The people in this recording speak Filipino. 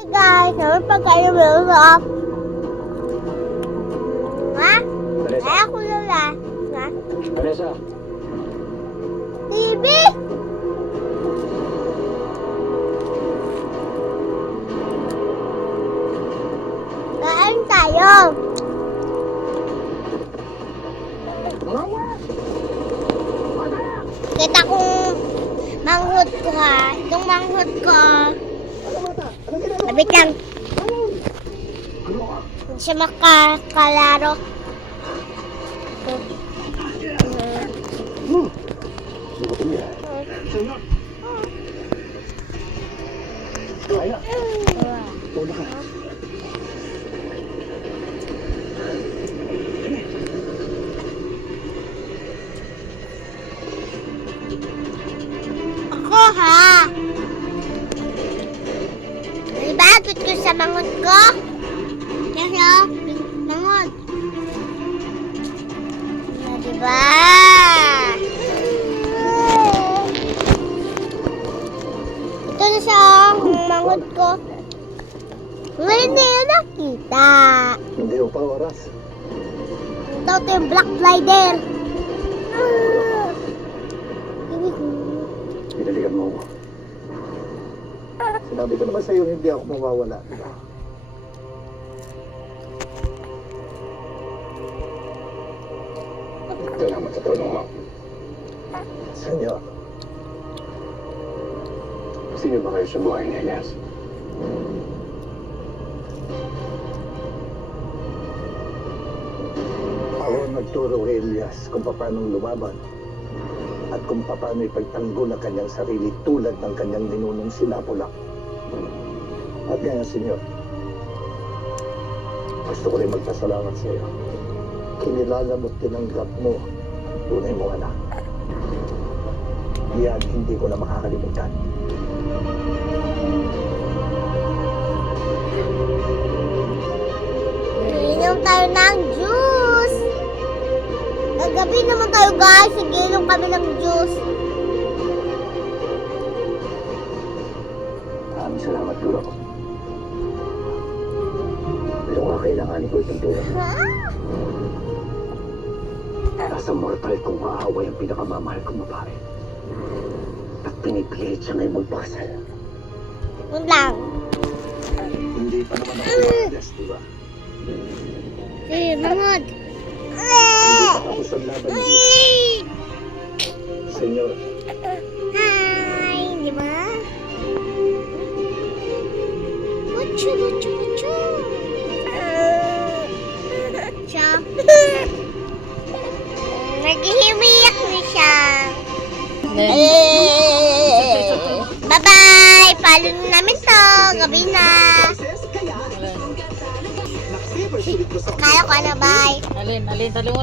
Hey guys, naman pa kayo meron sa ha? Vanessa. Ay, ako lala. Ha? Vanessa. TV! Kain tayo. Kita kong manghod ko ha. Itong manghod ko. Labit lang. Hindi siya makakalaro. Ako ha. Nalibagot ko sa manghod ko. Pero, manghod. Na diba? Ito na siya ang manghod ko. Ngayon na yun nakita. Hindi ko pa oras. Ito yung Black Rider. Pinalikan mo ako. Sinabi ko naman sa'yo hindi ako mawawala. Salamat sa tulong mo. Senyor. Sino ba kayo sa buhay ni Elias? Ako ang nagturo kay Elias kung paano lumaban at kung paano ipagtanggol ang kanyang sarili tulad ng kanyang ninunong Sinapulak. At ngayon, Senyor, gusto ko rin magpasalamat sa iyo. Kinilala mo at tinanggap mo ang tunay mong anak. Yan hindi ko na makakalimutan. Inom tayo ng juice. Kagabi naman tayo guys, inom kami ng juice. Maraming salamat, Lula ko. Pero kakailanganin ko itong tulong. Ha? Nasa mortal kong kaaway ang pinakamamahal kong babae. At pinipilit siya ngayon magpakasal. Yun lang. Hindi pa naman ako maalas, di ba? Eh, manghod. Hindi pa tapos ang laban niya. Senyor, Hi, di ba? Mucho, mucho, mucho. Siya. Naghihimiyak na siya. Bye-bye! Follow na namin to. Gabi na. Kaya ko na, bye. Alin, talong mo.